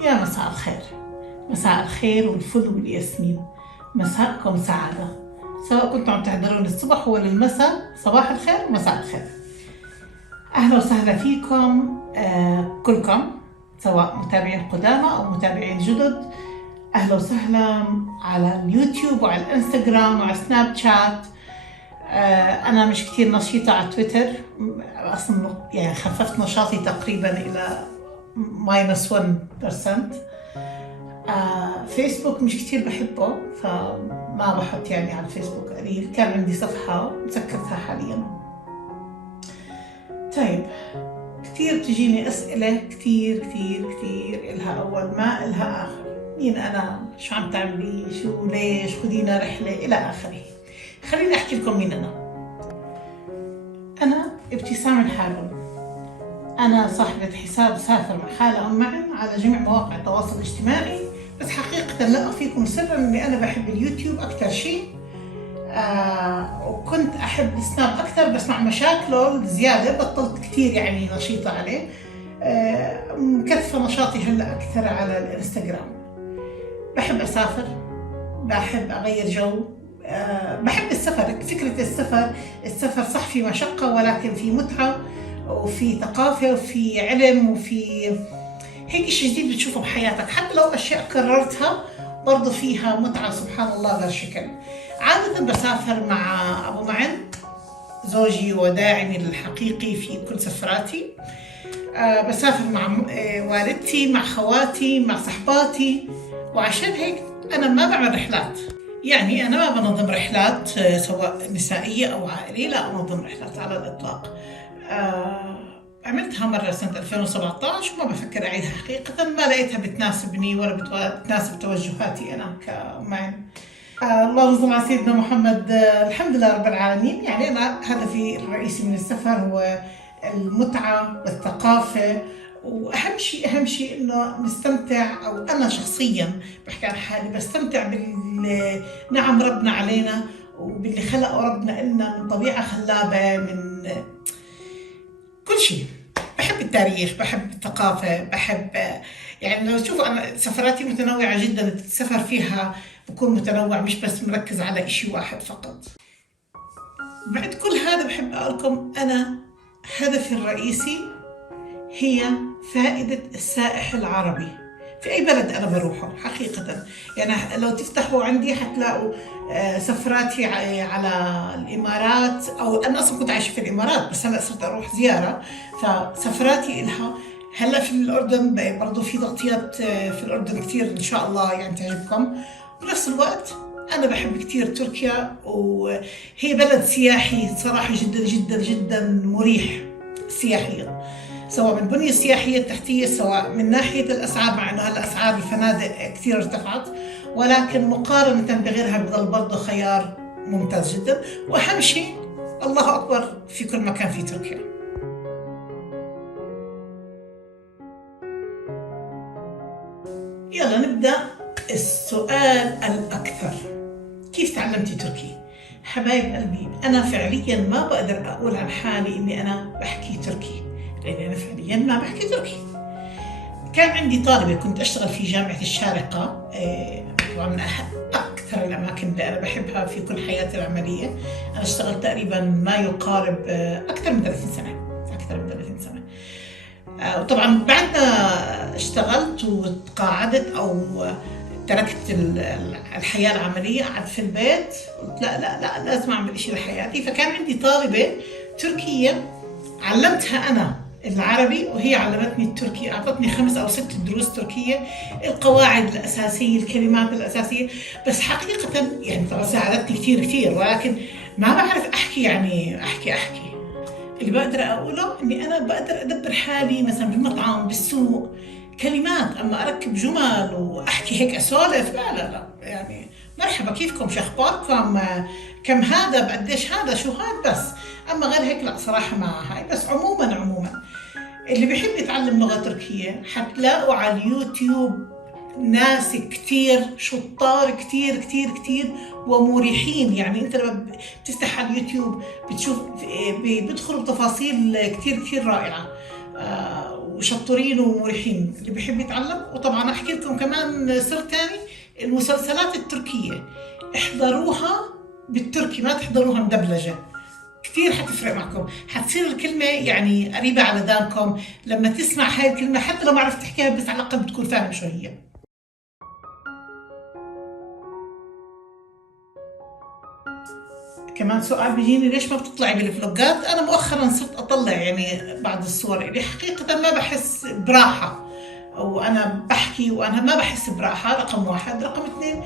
يا مساء الخير، مساء الخير والفل والياسمين. مساءكم سعادة، سواء كنتم عم تحضرون الصبح ولا المساء. صباح الخير ومساء الخير. أهلا وسهلا فيكم كلكم، سواء متابعين قدامى أو متابعين جدد. أهلا وسهلا على اليوتيوب وعلى الانستغرام وعلى سناب شات. أنا مش كتير نشيطة على تويتر أصلا، يعني خففت نشاطي تقريبا إلى -1%. فيسبوك مش كتير بحبه، فما بحط يعني على الفيسبوك قليل. كان عندي صفحة مسكرتها حاليا. طيب، كتير بتجيني أسئلة كتير كتير كتير، إلها أول ما إلها آخر. مين أنا؟ شو عم تعملي؟ شو؟ ليش؟ خدينا رحلة إلى آخره. خليني أحكي لكم مين أنا. أنا ابتسام الحارون. أنا صاحبة حساب سافر مع خالة أم معن على جميع مواقع التواصل الاجتماعي، بس حقيقة لا أخفيكم سرا إني أنا بحب اليوتيوب أكثر شيء. وكنت أحب السناب أكثر، بس مع مشاكله زيادة بطلت كثير يعني نشيطة عليه. مكثفة نشاطي هلا أكثر على الانستغرام. بحب أسافر، بحب أغير جو، بحب السفر. فكرة السفر صح في مشقة، ولكن في متعة وفي ثقافة وفي علم وفي هيك شيء جديد بتشوفه بحياتك. حتى لو أشياء كررتها برضو فيها متعة سبحان الله غير شكل. عادة بسافر مع أبو معن، زوجي وداعمي الحقيقي في كل سفراتي. بسافر مع والدتي، مع خواتي، مع صحباتي. وعشان هيك أنا ما بعمل رحلات، يعني أنا ما بنظم رحلات سواء نسائية أو عائلية، لا أنظم رحلات على الإطلاق. عملتها مرة سنة 2017 وما بفكر أعيدها حقيقة. ما لقيتها بتناسبني ولا بتناسب توجهاتي أنا كمان. اللهم صل على سيدنا محمد. الحمد لله رب العالمين. يعني أنا هدفي الرئيسي من السفر هو المتعة والثقافة، وأهم شيء إنه نستمتع، أو أنا شخصيا بحكي عن حالي بستمتع بالنعم ربنا علينا وباللي خلقه ربنا إلنا من طبيعة خلابة، من كل شيء. بحب التاريخ، بحب الثقافة، بحب يعني لو تشوفوا أنا سفراتي متنوعة جدا. السفر فيها بكون متنوع، مش بس مركز على إشي واحد فقط. بعد كل هذا بحب أقول لكم أنا هدفي الرئيسي هي فائدة السائح العربي في أي بلد أنا بروحه حقيقة. يعني لو تفتحوا عندي حتلاقوا سفراتي على الإمارات، أو أنا أصلا كنت عايشة في الإمارات بس هلأ صرت أروح زيارة، فسفراتي إلها. هلأ في الأردن برضو في تغطيات في الأردن كتير إن شاء الله يعني تعجبكم. بنفس الوقت أنا بحب كتير تركيا، وهي بلد سياحي صراحة جدا جدا جدا مريح سياحيا، سواء من البنية السياحية التحتية، سواء من ناحية الأسعار، مع أنه هلا أسعار الفنادق كثير ارتفعت، ولكن مقارنة بغيرها بضل برضه خيار ممتاز جدا. وأهم شيء الله أكبر في كل مكان في تركيا. يلا نبدأ. السؤال الأكثر: كيف تعلمتي تركي؟ حبايب قلبي، أنا فعليا ما بقدر أقول عن حالي إني أنا بحكي تركي، لأني أنا فعليا ما بحكي تركي. كان عندي طالبة كنت أشتغل في جامعة الشارقة، طبعا من أكثر الأماكن اللي أنا بحبها في كل حياتي العملية. أنا اشتغلت تقريبا ما يقارب أكثر من 30 سنة. وطبعا بعد ما اشتغلت وتقاعدت أو تركت الحياة العملية، قعدت في البيت قلت لا لازم أعمل إشي لحياتي. فكان عندي طالبة تركية علمتها أنا العربي وهي علمتني التركي. أعطتني 5 أو 6 دروس تركية، القواعد الأساسية، الكلمات الأساسية. بس حقيقة يعني طبعا ساعدتني كثير، ولكن ما بعرف أحكي، يعني أحكي. اللي بقدر أقوله إني أنا بقدر أدبر حالي مثلا بالمطعم، بالسوق، كلمات. أما أركب جمل وأحكي هيك أسولف، لا يعني مرحبا كيفكم، شو أخباركم، كم هذا، بقديش هذا، شو هذا، بس. أما غير هيك لا صراحة ما هاي. بس عموما اللي بيحب يتعلم لغة تركية حتلاقوا على اليوتيوب ناس كتير شطار، كتير ومريحين. يعني انت لما بتفتح على اليوتيوب بتشوف بيدخلوا بتفاصيل كتير رائعة. وشطورين ومريحين اللي بيحب يتعلم. وطبعا احكي لكم كمان سر تاني، المسلسلات التركية احضروها بالتركي، ما تحضروها مدبلجة، كثير حتفرق معكم، حتصير الكلمة يعني قريبة على ودانكم. لما تسمع هاي الكلمة حتى لو ما عرفت تحكيها بس على الأقل بتكون فاهم شو هي. كمان سؤال بيجيني، ليش ما بتطلعي بالفلوجات؟ أنا مؤخرا صرت أطلع يعني بعض الصور اللي حقيقة ما بحس براحة، وأنا بحكي وأنا ما بحس براحة، رقم واحد. رقم اثنين،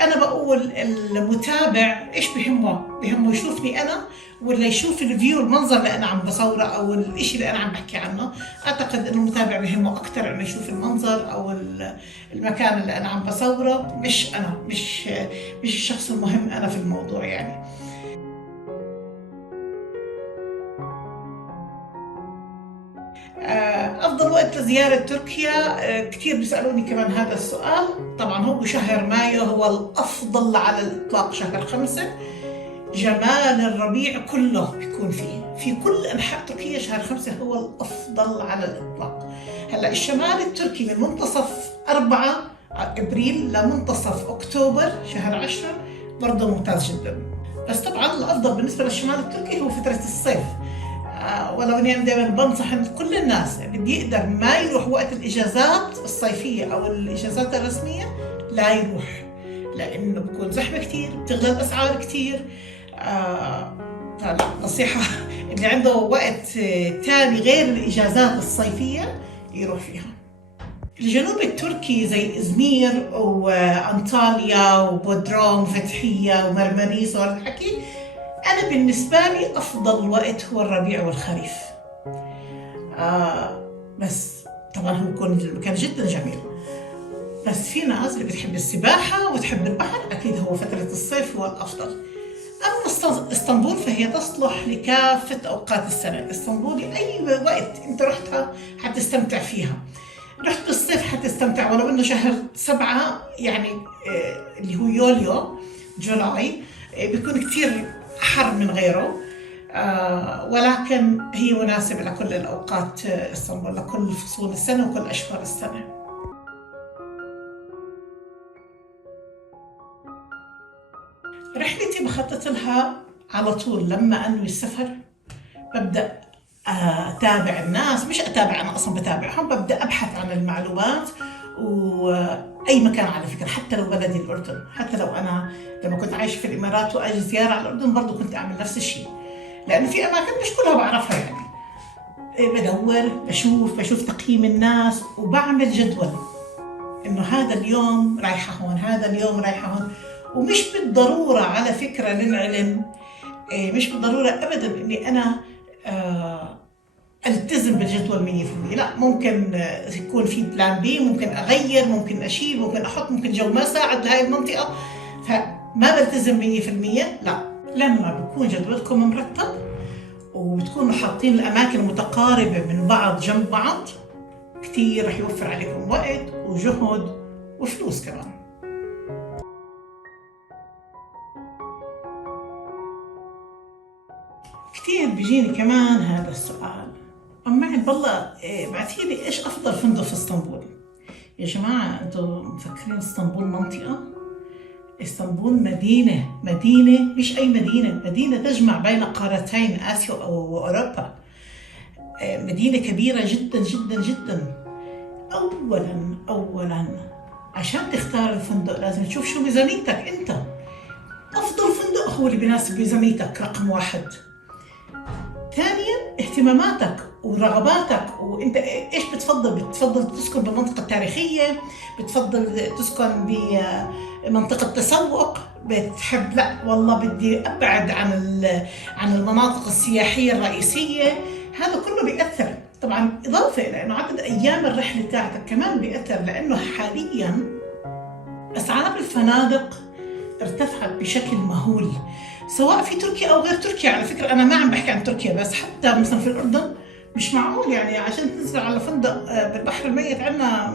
أنا بقول المتابع إيش بهمه يشوفني أنا ولا يشوف الفيو، المنظر اللي أنا عم بصوره أو الإشي اللي أنا عم بحكي عنه. أعتقد إنه المتابع بهمه أكثر إنه يشوف المنظر أو المكان اللي أنا عم بصوره، مش أنا، مش الشخص المهم أنا في الموضوع يعني. أفضل وقت لزيارة تركيا، كثير بيسألوني كمان هذا السؤال. طبعا هو شهر مايو هو الأفضل على الإطلاق، شهر 5 جمال الربيع كله بيكون فيه في كل أنحاء تركيا. شهر 5 هو الأفضل على الإطلاق. هلا الشمال التركي من منتصف 4 أبريل لمنتصف أكتوبر شهر 10 برضه ممتاز جدا. بس طبعا الأفضل بالنسبة للشمال التركي هو فترة الصيف. ولو اني انا دائما بنصح كل الناس اللي بيقدر ما يروح وقت الاجازات الصيفيه او الاجازات الرسميه لا يروح، لانه بكون زحمه كثير، بتغلى الاسعار كثير. نصيحه اللي عنده وقت ثاني غير الاجازات الصيفيه يروح فيها. الجنوب التركي زي ازمير وانطاليا وبودروم وفتحيه ومرمريس وهذا الحكي، أنا بالنسبة لي أفضل وقت هو الربيع والخريف. بس طبعا هو بيكون المكان جدا جميل، بس في ناس اللي بتحب السباحة وتحب البحر، أكيد هو فترة الصيف هو الأفضل. أما اسطنبول فهي تصلح لكافة أوقات السنة. اسطنبول أي وقت أنت رحتها حتستمتع فيها. رحت بالصيف حتستمتع، ولو إنه شهر 7 يعني اللي هو يوليو جولاي بيكون كثير حر من غيره، ولكن هي مناسبة لكل الأوقات. اسطنبول لكل فصول السنة وكل أشهر السنة. رحلتي بخطط لها على طول لما أنوي السفر، ببدأ أتابع الناس، مش أتابع أنا أصلا بتابعهم، ببدأ أبحث عن المعلومات. وأي مكان على فكرة، حتى لو بلدي الأردن، حتى لو أنا لما كنت عايشة في الإمارات وأجي زيارة على الأردن برضو كنت أعمل نفس الشيء، لأنه في أماكن مش كلها بعرفها يعني. بدور بشوف تقييم الناس وبعمل جدول إنه هذا اليوم رايحة هون، هذا اليوم رايحة هون. ومش بالضرورة على فكرة للعلم، مش بالضرورة أبدا إني أنا التزم بالجدول 100%. لا، ممكن يكون في بلان بي، ممكن اغير، ممكن اشيل، ممكن احط، ممكن الجو ما ساعد لهي المنطقه، فما بلتزم 100%. لا، لما بكون جدولكم مرتب وبتكونوا حاطين الاماكن متقاربه من بعض جنب بعض، كثير رح يوفر عليكم وقت وجهد وفلوس كمان. كثير بيجيني كمان هذا السؤال، أما بالله بعتيلي إيش أفضل فندق في اسطنبول؟ يا جماعة أنتم مفكرين اسطنبول منطقة؟ اسطنبول مدينة مش أي مدينة تجمع بين قارتين آسيا وأوروبا. مدينة كبيرة جدا جدا جدا. أولا عشان تختار الفندق لازم تشوف شو ميزانيتك أنت. أفضل فندق هو اللي بيناسب ميزانيتك رقم 1. ثانيا اهتماماتك ورغباتك، وانت ايش بتفضل تسكن بمنطقة تاريخية، بتفضل تسكن بمنطقة تسوق، بتحب لا والله بدي ابعد عن المناطق السياحية الرئيسية. هذا كله بيأثر طبعا، اضافة لانه عدد ايام الرحلة تاعتك كمان بيأثر، لانه حاليا اسعار الفنادق ارتفعت بشكل مهول، سواء في تركيا او غير تركيا. على فكره انا ما عم بحكي عن تركيا بس، حتى مثلا في الاردن مش معقول يعني عشان تنزل على فندق بالبحر الميت عندنا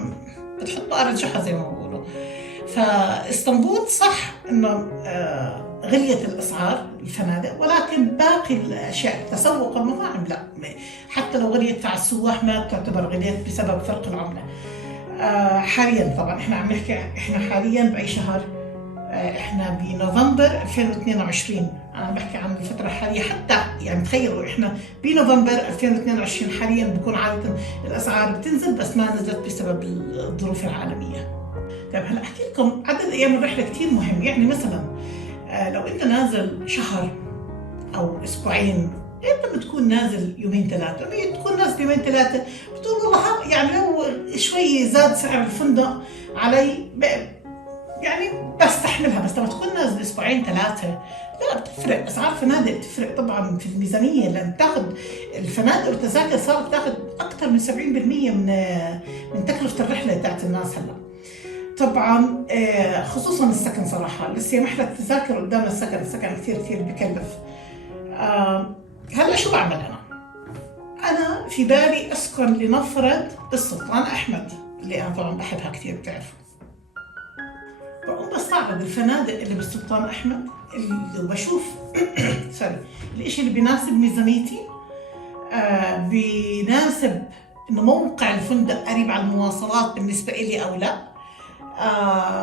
بتحط بقرة جحا زي ما بيقولوا. فاسطنبول صح انه غليت الاسعار الفنادق، ولكن باقي الاشياء التسوق والمطاعم لا، حتى لو غليت فعلى السواح ما تعتبر غليت بسبب فرق العمله. حاليا طبعا احنا عم نحكي، احنا حاليا باي شهر؟ احنا بنوفمبر 2022، انا بحكي عن الفتره الحاليه. حتى يعني تخيلوا احنا بنوفمبر 2022 حاليا بكون عاده الاسعار بتنزل، بس ما نزلت بسبب الظروف العالميه. طيب هلا احكي لكم عدد ايام الرحله كثير مهم. يعني مثلا لو انت نازل شهر او اسبوعين، انت بتكون نازل يومين ثلاثه، لما تكون نازل يومين ثلاثه بتقول والله يعني لو شوي زاد سعر الفندق علي يعني بستحملها. بس لما تكون نازل اسبوعين ثلاثه لا، بتفرق. اسعار الفنادق بتفرق طبعا في الميزانيه، لان بتاخذ الفنادق والتذاكر صارت تاخذ اكثر من 70% من تكلفه الرحله تاعت الناس هلا. طبعا خصوصا السكن صراحه، لسه محلى التذاكر قدام السكن كثير كثير بكلف. هلا شو بعمل انا في بالي اسكن لنفرض بالسلطان احمد، اللي انا طبعا بحبها كثير بتعرفوا. بقوم بستعرض الفنادق اللي بالسلطان احمد اللي بشوف سوري الاشي اللي بيناسب ميزانيتي، بيناسب انه موقع الفندق قريب على المواصلات بالنسبه لي او لا،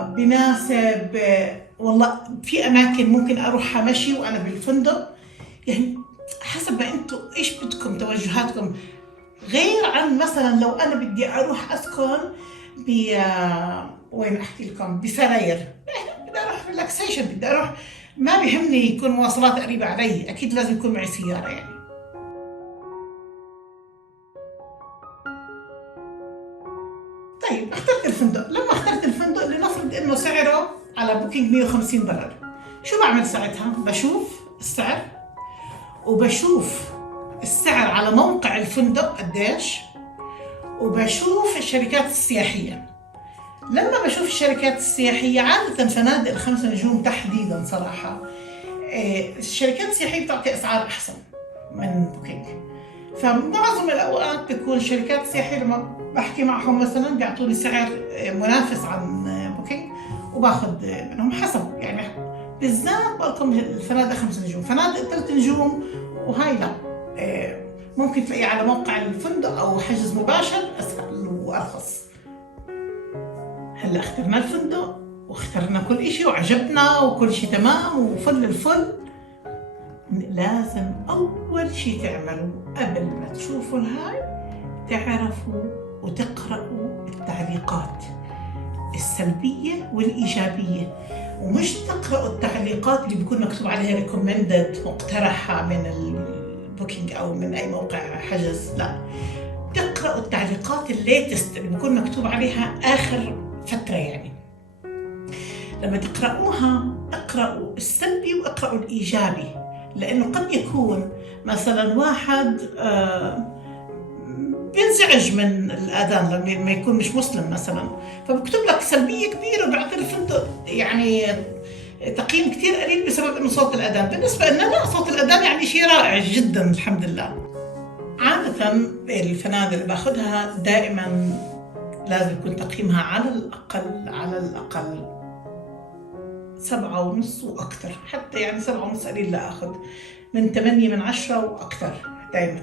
بناسب والله في اماكن ممكن اروحها مشي وانا بالفندق. يعني حسب ما انتم ايش بدكم توجهاتكم. غير عن مثلا لو انا بدي اروح اسكن وين احكي لكم بسراير، بدي اروح ريلاكسيشن، بدي اروح ما بيهمني يكون مواصلات قريبه علي، اكيد لازم يكون معي سياره يعني. طيب اخترت الفندق. لما اخترت الفندق لنفرض انه سعره على بوكينج $150، شو بعمل ساعتها؟ بشوف السعر، وبشوف السعر على موقع الفندق قديش، وبشوف الشركات السياحية. لما بشوف الشركات السياحية عادة فنادق ال5 نجوم تحديدا صراحة، الشركات السياحية بتعطي أسعار أحسن من بوكينج. فمعظم الأوقات بيكون الشركات السياحية لما بحكي معهم مثلا بيعطوني سعر منافس عن بوكينج، وباخذ منهم حسب يعني. بالذات بقولكم الفنادق 5 نجوم، فنادق 3 نجوم وهاي لا، ممكن تلاقيه على موقع الفندق أو حجز مباشر أسهل وأرخص. هلا اخترنا الفندق واخترنا كل إشي وعجبنا وكل شيء تمام وفل الفل. لازم أول شيء تعملوا قبل ما تشوفوا الهاي، تعرفوا وتقرأوا التعليقات السلبية والإيجابية، ومش تقرأوا التعليقات اللي بيكون مكتوب عليها ريكومندد مقترحة من البوكينج أو من أي موقع حجز. لا، تقرأوا التعليقات الليتست اللي بيكون مكتوب عليها آخر فترة يعني. لما تقرأوها اقرأوا السلبي واقرأوا الإيجابي، لأنه قد يكون مثلا واحد بينزعج من الأذان لما يكون مش مسلم مثلا، فبكتب لك سلبية كبيرة وبعطي الفندق يعني تقييم كتير قليل بسبب إنه صوت الأذان. بالنسبة لنا لا، صوت الأذان يعني شيء رائع جدا الحمد لله. عادة الفنادق اللي باخدها دائما لازم يكون تقييمها على الأقل 7.5 وأكثر، حتى يعني 7.5 قليل لا أخذ، من 8 من 10 وأكثر دائما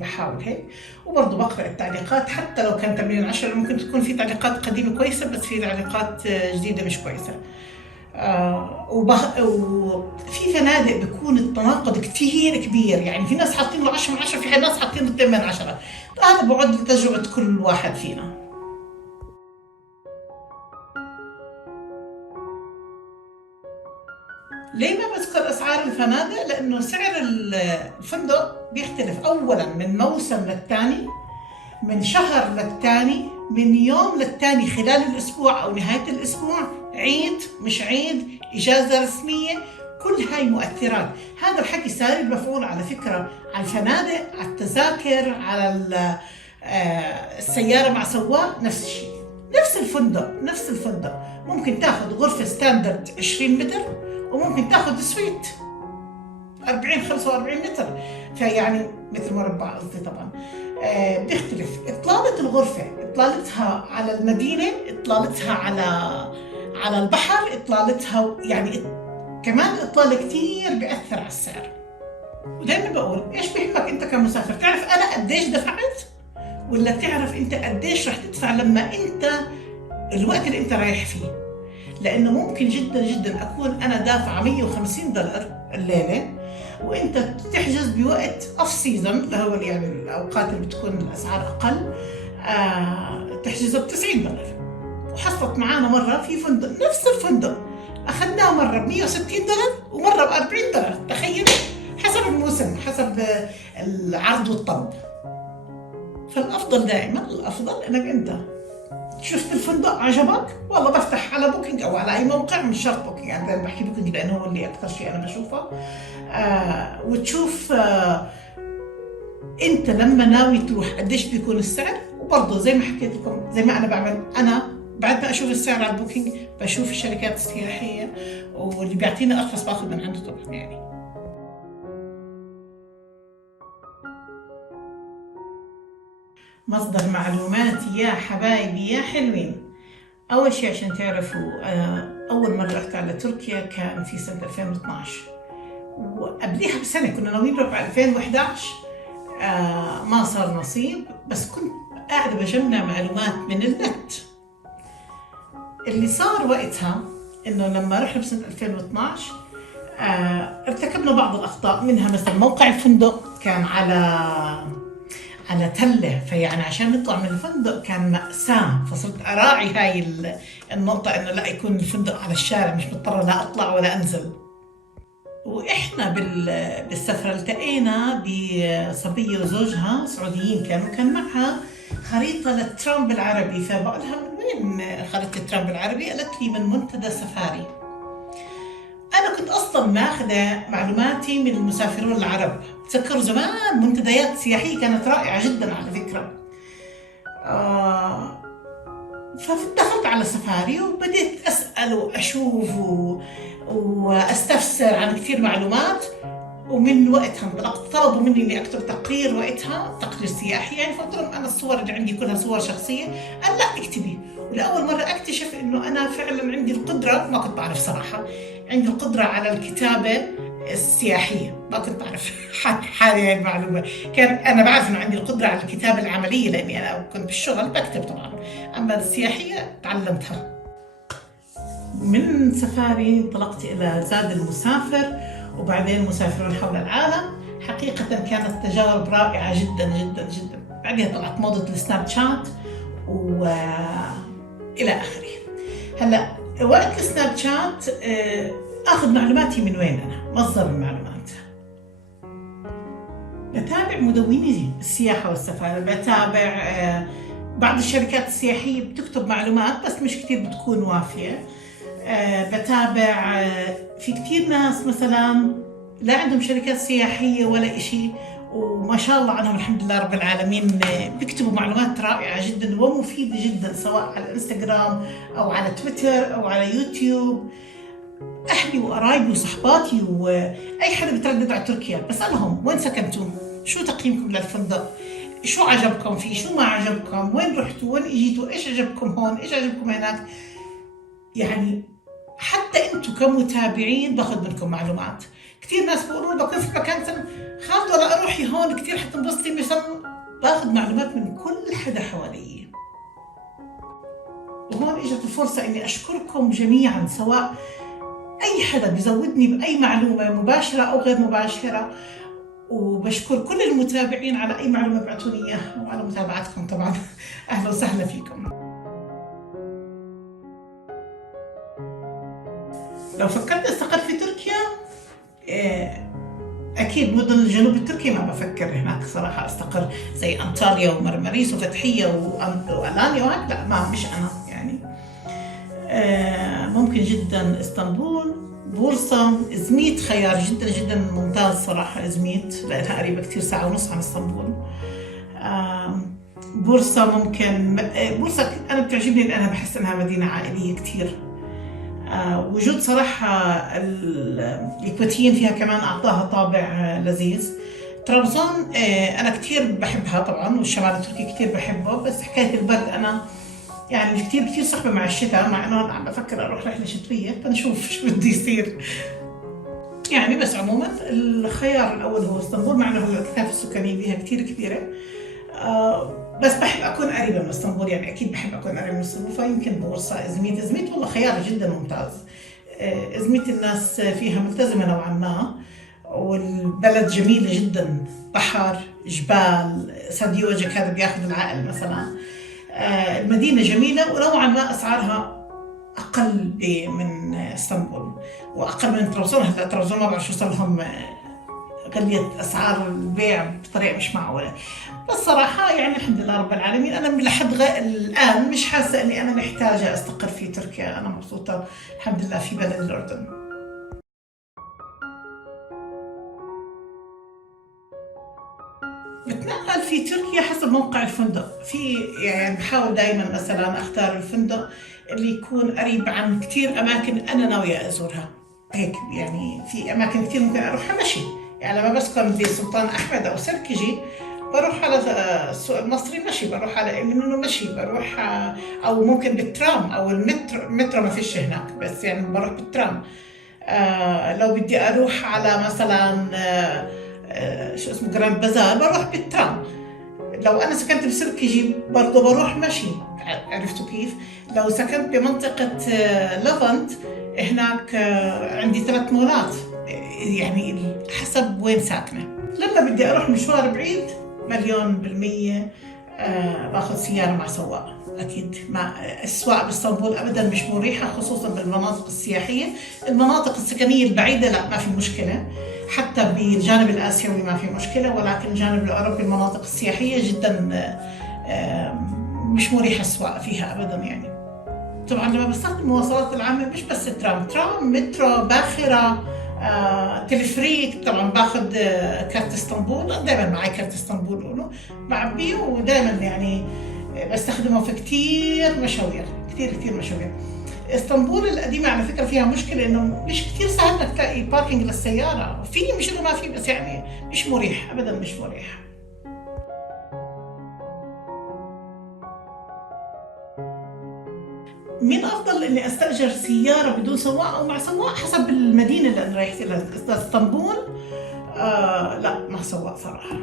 بحاول هيك. وبرضه بقرأ التعليقات حتى لو كان 8 من 10، ممكن تكون في تعليقات قديمة كويسة بس في تعليقات جديدة مش كويسة. وفي فنادق بيكون التناقض كثير كبير، يعني في ناس حاطين له 10 من 10، في ناس حاطين له 8 من 10. هذا بعد لتجربة كل واحد فينا. ليه ما بذكر أسعار الفنادق؟ لأنه سعر الفندق بيختلف أولاً من موسم للتاني، من شهر للتاني، من يوم للتاني خلال الأسبوع أو نهاية الأسبوع، عيد مش عيد، إجازة رسمية، كل هاي مؤثرات. هذا الحكي ساري المفعول على فكرة على الفنادق، على التذاكر، على السيارة مع سواق، نفس الشيء. نفس الفندق ممكن تاخذ غرفة ستاندرد 20 متر وممكن تاخذ سويت 45 متر، فيعني متر مربع قصدي طبعا. بيختلف إطلالة الغرفة اطلالتها على المدينة، اطلالتها على البحر، اطلالتها يعني كمان الاطلال كتير بيأثر على السعر. ودايما بقول ايش بيهمك انت كمسافر؟ تعرف انا قديش دفعت، ولا تعرف انت قديش رح تدفع لما انت الوقت اللي انت رايح فيه؟ لانه ممكن جدا جدا اكون انا دافعه $150 الليله، وانت تحجز بوقت اوف سيزون اللي هو يعني الاوقات اللي بتكون الاسعار اقل، تحجزه $90. وحصلت معانا مره في فندق، نفس الفندق اخذناه مره $160 ومره $40. تخيل، حسب الموسم، حسب العرض والطلب. فالافضل دائما، الافضل انك انت شفت الفندق عجبك، والله بفتح على بوكينج او على اي موقع، مش شرط بوكينج، يعني دائما بحكي بوكينج لانه هو اللي اكثر شيء انا بشوفه. وتشوف انت لما ناوي تروح قديش بيكون السعر. وبرضه زي ما حكيت لكم، زي ما انا بعمل، انا بعد ما اشوف السعر على البوكينج بشوف الشركات السياحيه، واللي بيعطيني ارخص باخذ من عنده طبعا. يعني مصدر معلوماتي يا حبايبي يا حلوين، أول شيء عشان تعرفوا، أول مرة رحت على تركيا كان في سنة 2012، وقبليها بسنة كنا ناويين نروح على 2011. ما صار نصيب، بس كنت قاعدة بجمع معلومات من النت. اللي صار وقتها إنه لما رحنا بسنة 2012 ارتكبنا بعض الأخطاء، منها مثلا موقع الفندق كان على تلة، فيعني عشان نطلع من الفندق كان مأساة. فصرت أراعي هاي النقطة، إنه لا يكون الفندق على الشارع، مش مضطرة لا أطلع ولا أنزل. وإحنا بالسفرة التقينا بصبية وزوجها سعوديين كان معها خريطة للترام بالعربي. فبقولها من وين خريطة الترام بالعربي؟ قالت لي من منتدى سفاري. أنا كنت أصلاً ماخذة معلوماتي من المسافرون العرب. تذكروا زمان منتديات سياحية كانت رائعة جداً على فكرة. فدخلت على سفاري وبديت أسأل وأشوف وأستفسر عن كثير معلومات. ومن وقتها انطلقت، طلبوا مني إني أكتب تقرير، وقتها تقرير سياحي يعني. فقلت لهم أنا الصور اللي عندي كلها صور شخصية. قال لا اكتبي. ولأول مرة أكتشف إنه أنا فعلاً عندي القدرة، ما كنت بعرف صراحة، عندي القدرة على الكتابة السياحية. ما كنت بعرف حالي هاي المعلومة. كان أنا بعرف إنه عندي القدرة على الكتابة العملية، لأني أنا كنت بالشغل بكتب طبعاً، أما السياحية تعلمتها. من سفاري انطلقت إلى زاد المسافر، وبعدين مسافرون حول العالم. حقيقة كانت تجارب رائعة جدا جدا جدا. بعدها طلعت موضة السناب شات وإلى آخره. هلا وقت السناب شات أخذ معلوماتي من وين؟ أنا مصدر المعلومات بتابع مدوني السياحة والسفارة، بتابع بعض الشركات السياحية بتكتب معلومات بس مش كتير بتكون وافية. بتابع في كتير ناس مثلا لا عندهم شركات سياحية ولا إشي، وما شاء الله عنهم الحمد لله رب العالمين، بيكتبوا معلومات رائعة جدا ومفيدة جدا، سواء على الانستغرام أو على تويتر أو على يوتيوب. أهلي وقرايبي وصحباتي وأي حدا بتردد على تركيا بسألهم وين سكنتوا؟ شو تقييمكم للفندق؟ شو عجبكم فيه؟ شو ما عجبكم؟ وين رحتوا؟ وين اجيتوا؟ ايش عجبكم هون؟ ايش عجبكم هناك؟ يعني حتى انتم كمتابعين باخذ منكم معلومات. كثير ناس بيقولوا لي بكون في مكان خالد ولا اروحي هون كثير حتنبسطي، مثلا باخذ معلومات من كل حدا حوالي. وهون اجت الفرصة اني اشكركم جميعا، سواء اي حدا بيزودني باي معلومة مباشرة او غير مباشرة. وبشكر كل المتابعين على اي معلومة بعتوني اياها وعلى متابعتكم طبعا. اهلا وسهلا فيكم. لو فكرت استقر في تركيا، اكيد مدن الجنوب التركي ما بفكر هناك صراحة استقر، زي انطاليا ومرمريس وفتحية والانيا وهيك، لا ما مش انا يعني. ممكن جدا اسطنبول، بورصة، إزميت خيار جدا جدا ممتاز صراحة. إزميت لأنها قريبة كتير، ساعة ونص عن اسطنبول. بورصة ممكن، بورصة أنا بتعجبني لأنها بحس إنها مدينة عائلية كتير. وجود صراحة الكويتيين فيها كمان أعطاها طابع لذيذ. طرابزون أنا كتير بحبها طبعا، والشمال التركي كتير بحبه، بس حكاية البرد أنا يعني كتير صعبة مع الشتاء، مع إنه أنا عم بفكر أروح رحلة شتوية فنشوف شو بده يصير يعني. بس عموما الخيار الأول هو اسطنبول، مع إنه هلا الكثافة السكانية فيها كتير كبيرة. بس بحب أكون قريبة من اسطنبول، يعني أكيد بحب أكون قريبة من اسطنبول، فيمكن بورصة، إزميت والله خيار جدا ممتاز. إزميت الناس فيها ملتزمة نوعا ما، والبلد جميلة جدا، بحر، جبال، ساديوجك هذا بياخذ العقل مثلا. المدينة جميلة، ونوعا ما أسعارها أقل من اسطنبول، وأقل من طرابزون. هلا طرابزون ما بعرف شو صار لهم، غليت أسعار البيع بطريقة مش معقولة. بس صراحة يعني الحمد لله رب العالمين، أنا لحد الآن مش حاسة إني أنا محتاجة أستقر في تركيا، أنا مبسوطة الحمد لله في بلد الأردن. بتنقل في تركيا حسب موقع الفندق، في يعني بحاول دائما مثلا اختار الفندق اللي يكون قريب عن كثير اماكن انا ناويه ازورها. هيك يعني في اماكن كثير ممكن اروحها مشي، يعني لما بسكن بسلطان احمد او سركجي بروح على السوق المصري مشي، بروح على منه مشي، بروح او ممكن بالترام او المترو ما فيش هناك، بس يعني بروح بالترام. لو بدي اروح على مثلا شو اسمه جراند بازار بروح بالترام. لو انا سكنت بسركجي برضه بروح مشي، عرفتوا كيف؟ لو سكنت بمنطقة لافنت هناك عندي 3 مولات، يعني حسب وين ساكنة. لما بدي اروح مشوار بعيد 1,000,000% باخذ سيارة مع سواق. أكيد مع السواقة باسطنبول أبدا مش مريحة، خصوصا بالمناطق السياحية. المناطق السكنية البعيدة لا ما في مشكلة، حتى بالجانب الآسيوي ما في مشكلة، ولكن الجانب الأوروبي المناطق السياحية جدا مش مريحة السواقة فيها أبدا يعني. طبعا لما بستخدم المواصلات العامة مش بس ترام، مترو، باخرة، تلفريك. طبعا باخذ كارت اسطنبول، دائما معي كارت اسطنبول اونو بعبيه، ودائما يعني بستخدمه في كثير مشاوير، كثير مشاوير. اسطنبول القديمة على فكرة فيها مشكلة انه مش كثير سهل انك تلاقي باركينج للسيارة، في مش انه ما في، بس يعني مش مريح ابدا، مش مريح. من افضل اني استاجر سياره بدون سواق او مع سواق حسب المدينه اللي انا رايحه لها. اسطنبول لا مع سواق صراحه،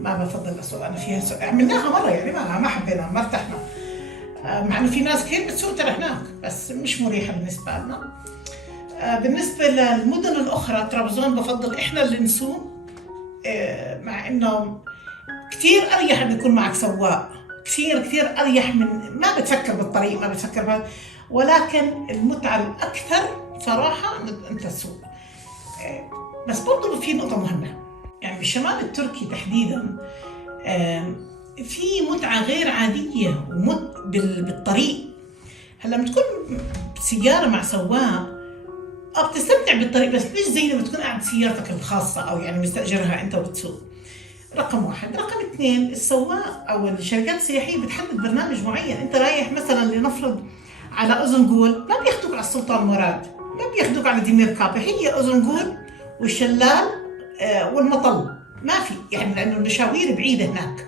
ما بفضل اسوق انا فيها. عملناها مره يعني ما حبينا، ما ارتحنا. مع انه في ناس كثير بتسوق ترى هناك، بس مش مريحه بالنسبه لنا. بالنسبه للمدن الاخرى طرابزون بفضل احنا اللي نسوق، مع انه كثير اريح انه يكون معك سواق، كثير اريح من ما بتفكر بالطريق، ما بتفكر ولكن المتعه الاكثر صراحه انت تسوق. بس برضه في نقطه مهمه، يعني بالشمال التركي تحديدا في متعه غير عاديه بالطريق. هلا بتكون سياره مع سواق بتستمتع بالطريق، بس مش زي لما تكون قاعد سيارتك الخاصه او يعني مستاجرها انت وبتسوق. رقم واحد. رقم اثنين، السواق او الشركات السياحيه بتحدد برنامج معين. انت رايح مثلا لنفرض على أذنجول، ما بياخدوك على السلطان مراد، ما بياخدوك على ديمير كابي، هي أذنجول والشلال والمطل، ما في يعني، لانه المشاوير بعيده هناك.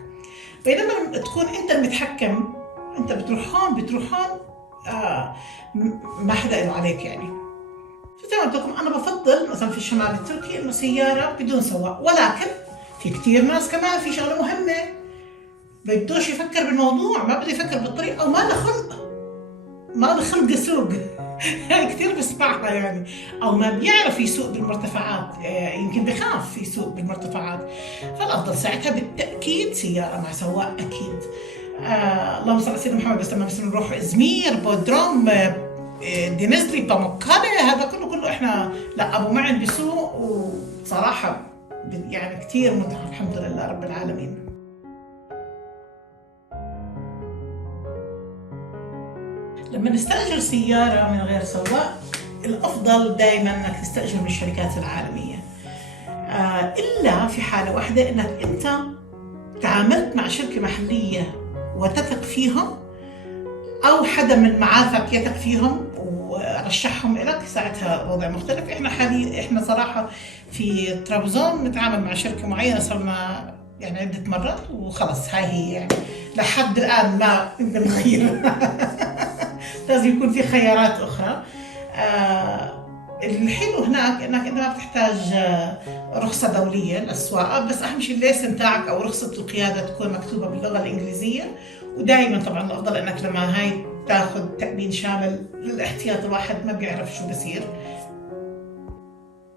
بينما تكون انت المتحكم، انت بتروح هون ما حدا له عليك يعني. زي ما قلت لكم انا بفضل مثلا في الشمال التركي انه سياره بدون سواق، ولكن في كثير ناس كمان في شغله مهمه بدوش يفكر بالموضوع، ما بده يفكر بالطريق، او ما له خلق يسوق كثير بسمعها يعني، او ما بيعرف يسوق بالمرتفعات، يمكن بخاف يسوق بالمرتفعات. فالافضل ساعتها بالتاكيد سياره مع سواق اكيد. اللهم صل على سيدنا محمد. بس لما نروح ازمير، بودروم، دينزلي، باموكالي، هذا كله احنا لا، ابو معن بسوق، وصراحه يعني كثير متعه الحمد لله رب العالمين. لما نستأجر سيارة من غير سواق الأفضل دائما أنك تستأجر من الشركات العالمية، إلا في حالة واحدة أنك أنت تعاملت مع شركة محلية وتثق فيهم، أو حدا من معارفك يثق فيهم ارشحهم لك ساعتها وضع مختلف. احنا صراحه في طرابزون نتعامل مع شركه معينه، صرنا يعني عده مرات وخلص، هاي هي يعني لحد الان ما نقدر نغيرها. لازم يكون في خيارات اخرى. الحلو هناك انك انت ما بتحتاج رخصه دوليه للسواقه، بس اهم شيء الليسن تاعك او رخصه القياده تكون مكتوبه باللغه الانجليزيه. ودائما طبعا الافضل انك لما هاي تاخذ تامين شامل للاحتياط، الواحد ما بيعرف شو بصير.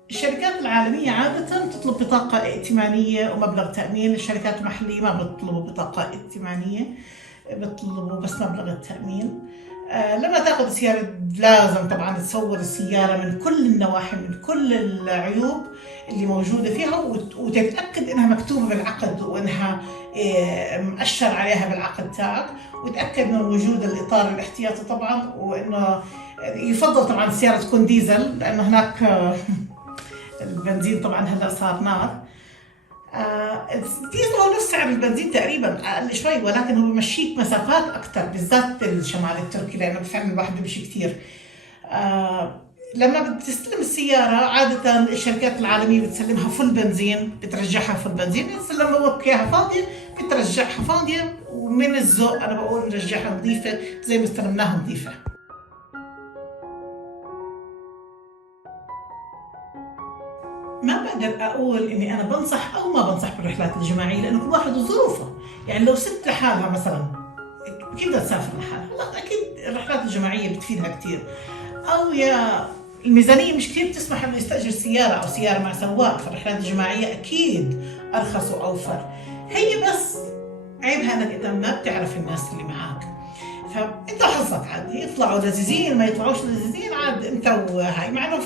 الشركات العالميه عاده تطلب بطاقه ائتمانيه ومبلغ تامين. الشركات المحليه ما بيطلبوا بطاقه ائتمانيه، بيطلبوا بس مبلغ التامين. لما تاخذ السيارة لازم طبعا تصور السيارة من كل النواحي، من كل العيوب اللي موجودة فيها، وتتأكد انها مكتوبة بالعقد وانها مؤشر عليها بالعقد تاعك، وتأكد من وجود الإطار الاحتياطي طبعا، وانه يفضل طبعا السيارة تكون ديزل، لانه هناك البنزين طبعا هلا صار نار. الديزل هو نفس سعر البنزين تقريبا، اقل شوي، ولكن هو بمشيك مسافات اكثر، بالذات بالشمال التركي، لانه بفهم الواحد بيمشي كثير. لما بتستلم السياره عاده الشركات العالميه بتسلمها فل بنزين، بترجعها فل بنزين. لما بوك اياها فاضيه بترجعها فاضيه، ومن الذوق انا بقول نرجعها نظيفه زي ما استلمناها نظيفه. ما بقدر اقول اني انا بنصح او ما بنصح بالرحلات الجماعيه، لانه كل واحد وظروفه. يعني لو ست لحالها مثلا كيف بدها تسافر لحالها؟ لا اكيد الرحلات الجماعيه بتفيدها كثير. او يا الميزانيه مش كثير بتسمح انه يستاجر سياره او سياره مع سواق، فالرحلات الجماعيه اكيد ارخص واوفر. هي بس عيبها انك انت ما بتعرف الناس اللي معك، فانت وحظك عاد، يطلعوا لذيذين ما يطلعوش لذيذين عاد انت وهاي. مع انه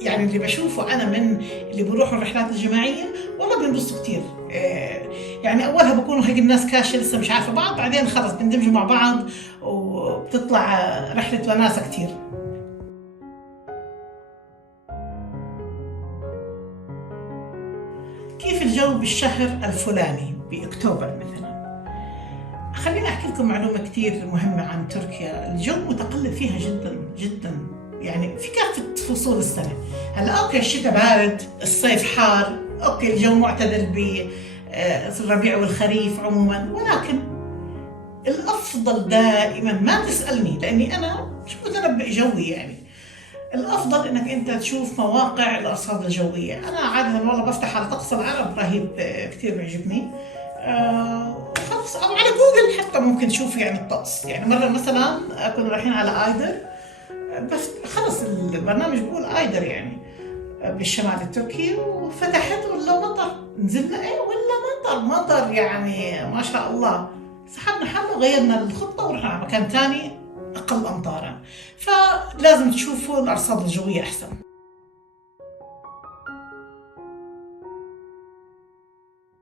يعني اللي بشوفه انا من اللي بيروحوا الرحلات الجماعيه والله بينبسطوا كثير. يعني اولها بكونوا هيك الناس كاشة لسه مش عارفه بعض، بعدين خلص بندمجوا مع بعض وبتطلع رحله وناسه كثير. كيف الجو بالشهر الفلاني باكتوبر مثلا؟ خليني احكي لكم معلومه كثير مهمه عن تركيا. الجو متقلب فيها جدا جدا، يعني في كافه فصول السنه. هلا اوكي الشتاء بارد، الصيف حار، اوكي الجو معتدل بالربيع والخريف عموما، ولكن الافضل دائما ما تسالني لاني انا مش متنبئ جوي. يعني الافضل انك انت تشوف مواقع الارصاد الجويه. انا عاده والله بفتح على طقس العرب، رهيب كثير بيعجبني. خلص، او على جوجل حتى ممكن تشوف يعني الطقس. يعني مره مثلا كنا رايحين على ايدر، بس خلص البرنامج بيقول ايدر يعني بالشمال التركي، وفتحت ولا مطر، نزلنا ايه ولا مطر يعني ما شاء الله. سحبنا حالنا وغيرنا الخطه ورحنا على مكان ثاني اقل امطارا. فلازم تشوفوا الارصاد الجويه احسن.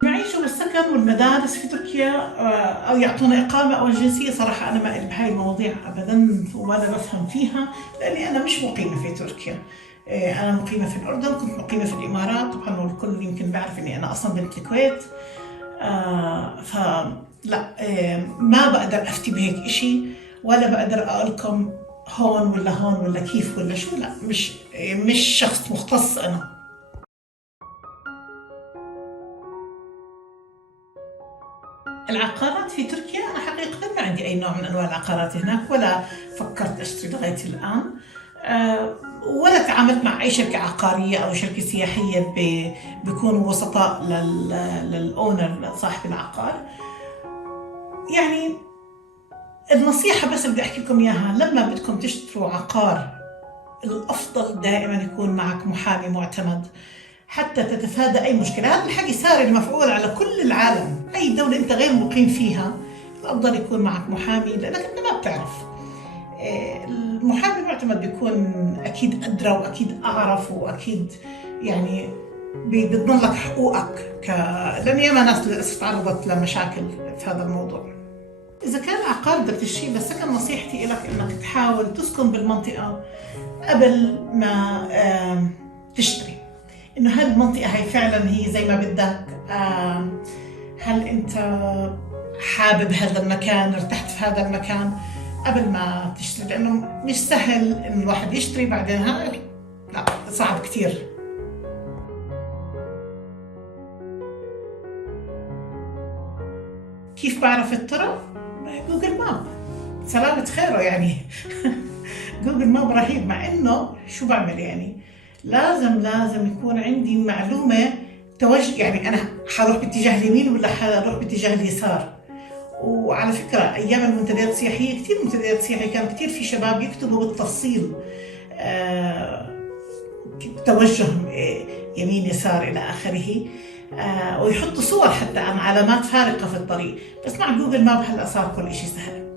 المعيشة والسكن والمدارس في تركيا، أو يعطونا إقامة أو الجنسية، صراحة أنا ما إلي بهاي المواضيع أبدا ولا بفهم فيها، لأني أنا مش مقيمة في تركيا. أنا مقيمة في الأردن، كنت مقيمة في الإمارات، طبعا والكل يمكن بعرف إني أنا أصلا بنت الكويت. فلا ما بقدر أفتي بهيك إشي، ولا بقدر أقول لكم هون ولا هون ولا كيف ولا شو. لا، مش شخص مختص أنا. العقارات في تركيا أنا حقيقة ما عندي أي نوع من أنواع العقارات هناك، ولا فكرت أشتري لغاية الآن. ولا تعاملت مع أي شركة عقارية أو شركة سياحية بيكونوا وسطاء للأونر صاحب العقار. يعني النصيحة بس اللي بدي أحكي لكم إياها، لما بدكم تشتروا عقار الأفضل دائما يكون معك محامي معتمد حتى تتفادى أي مشكلة. هذا الحكي صار مفعول على كل العالم، أي دولة أنت غير مقيم فيها الأفضل يكون معك محامي، لأنك أنت ما بتعرف. المحامي المعتمد بيكون أكيد أدرى وأكيد أعرف وأكيد يعني بيضمن لك حقوقك، لأن ياما ناس للأسف تعرضت لمشاكل في هذا الموضوع. إذا كان عقار بدك تشتري للسكن، نصيحتي لك إنك تحاول تسكن بالمنطقة قبل ما تشتري، إنه هل المنطقة هاي فعلا هي زي ما بدك. هل أنت حابب هذا المكان، ارتحت في هذا المكان. قبل ما تشتري، لأنه مش سهل إن الواحد يشتري بعدين لا، صعب كتير. كيف بعرف الطرق؟ جوجل ماب، سلامة خيره يعني. جوجل ماب رهيب، مع انه شو بعمل يعني، لازم يكون عندي معلومة توجه، يعني انا حروح باتجاه اليمين ولا حروح باتجاه اليسار. وعلى فكرة ايام المنتديات السياحية، كثير منتديات سياحية كان كثير في شباب يكتبوا بالتفصيل آه، توجه يمين يسار إلى آخره. ويحطوا صور حتى عن علامات فارقة في الطريق. بس مع جوجل ماب هلأ صار كل إشي سهل.